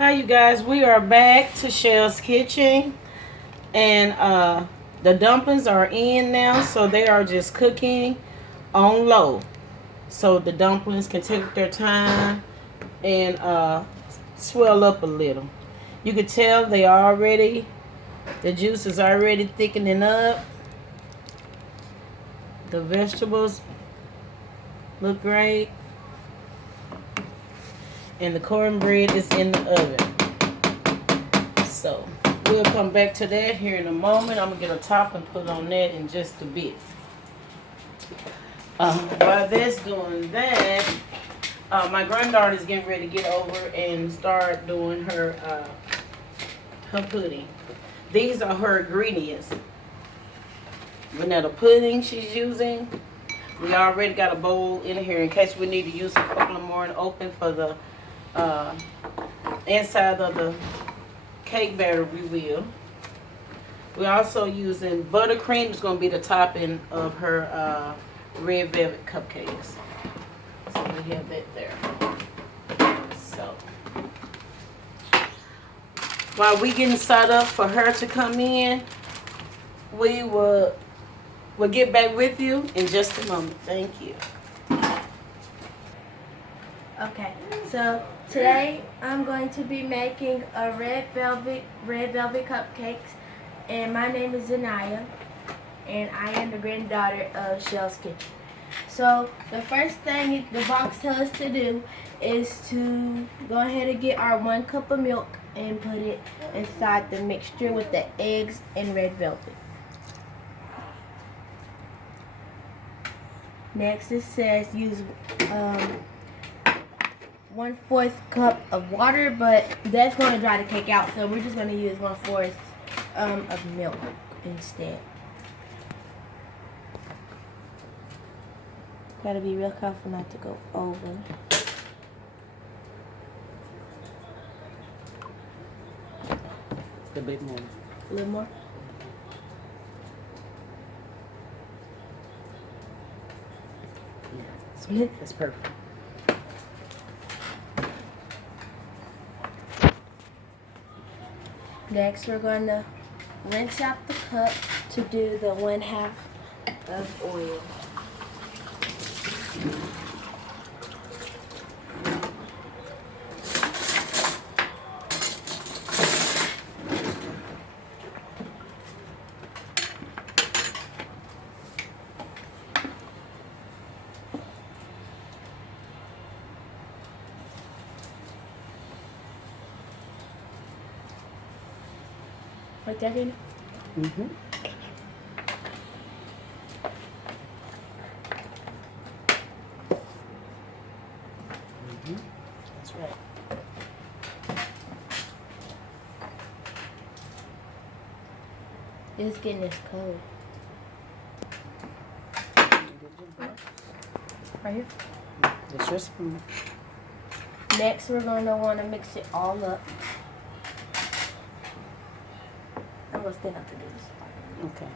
Hi you guys, we are back to Shell's Kitchen, and the dumplings are in now, so they are just cooking on low, so the dumplings can take their time and swell up a little. You can tell the juice is already thickening up. The vegetables look great, and the cornbread is in the oven. So we'll come back to that here in a moment. I'm gonna get a top and put on that in just a bit. While that's doing that, my granddaughter is getting ready to get over and start doing her pudding. These are her ingredients. Vanilla pudding she's using. We already got a bowl in here in case we need to use a couple more and open for the inside of the cake batter. We will. We're also using buttercream. It's going to be the topping of her red velvet cupcakes. So we have that there. So while we getting set up for her to come in, we'll get back with you in just a moment. Thank you. Okay, so today I'm going to be making a red velvet cupcakes, and my name is Zanaya, and I am the granddaughter of Shell's Kitchen. So the first thing the box tells us to do is to go ahead and get our 1 cup of milk and put it inside the mixture with the eggs and red velvet. Next it says use 1/4 cup of water, but that's going to dry the cake out, so we're just going to use 1/4 of milk instead. Gotta be real careful not to go over. A bit more. A little more? Yeah, that's perfect. Next, we're going to rinse out the cup to do the 1/2 of oil. Like that in? Mm-hmm. That's right. It's getting this cold. Right here. That's your spoon. Next, we're going to want to mix it all up. I'm going to stand up to do this. Okay.